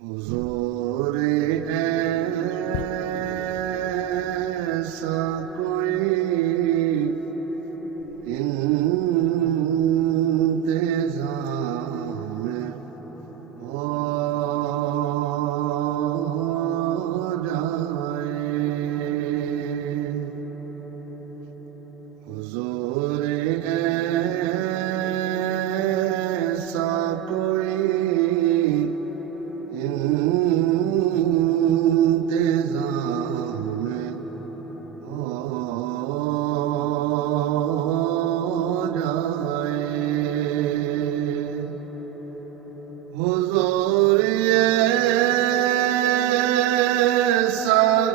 حضور ایسا کوئی انتظام ہو جائے، حضور ایسا کوئی انتظام ہو جائے، حضور ایسا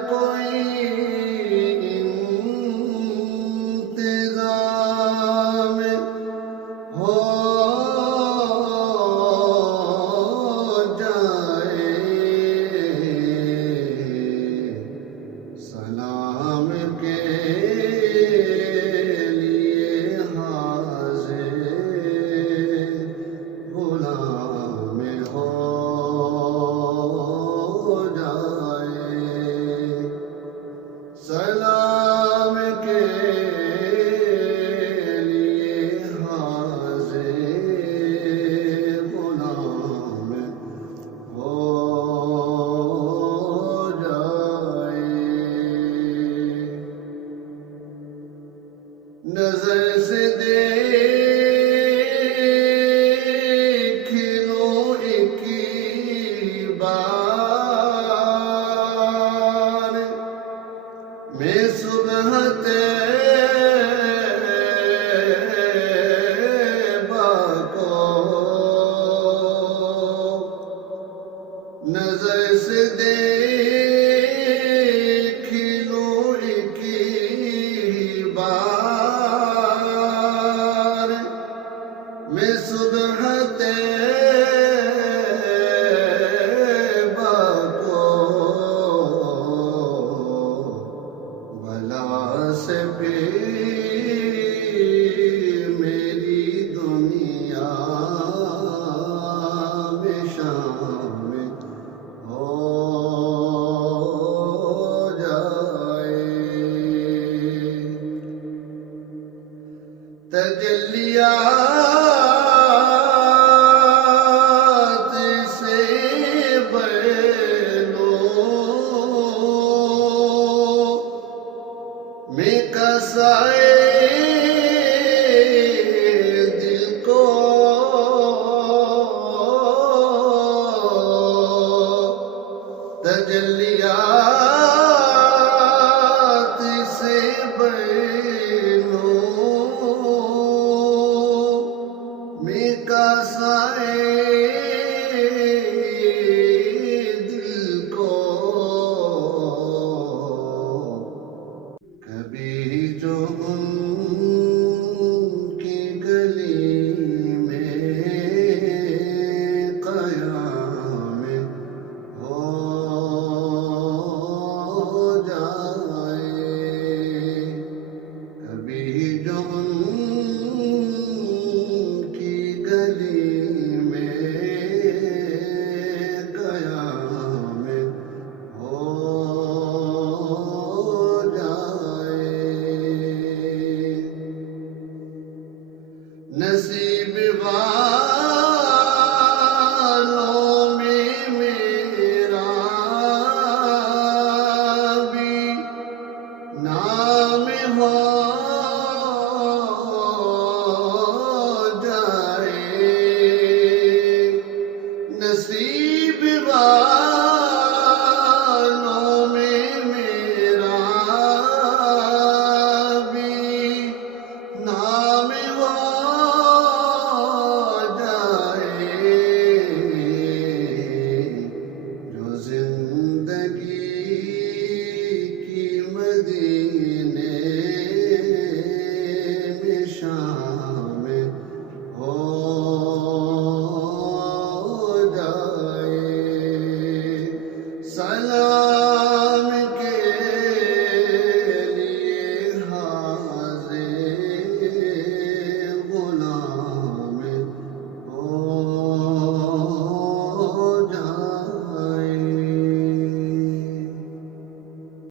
کوئی انتظام ہو سلام کے لیے حاضر غلام ہو جائے، سلام کے لیے حاضر غلام ہو نظر سے دیکھ لو ایک بار، میں صبح طیبہ کو نظر سے دیکھ لو ایک بار، میں صبح طیبہ کو بلا سے بھی میری دنیا میں شامل ہو جائے، تجلیات سے بینو میں کسائے دل کو، تجلیات سے بینو میں کسائے دل کو، کبھی جو ان کی گلی میں قیام ہو جائے، کبھی جو ان کی گلی میں قیام ہو جائے، نصیب والوں میں میرا بھی نام ہو جائے، نصیب والوں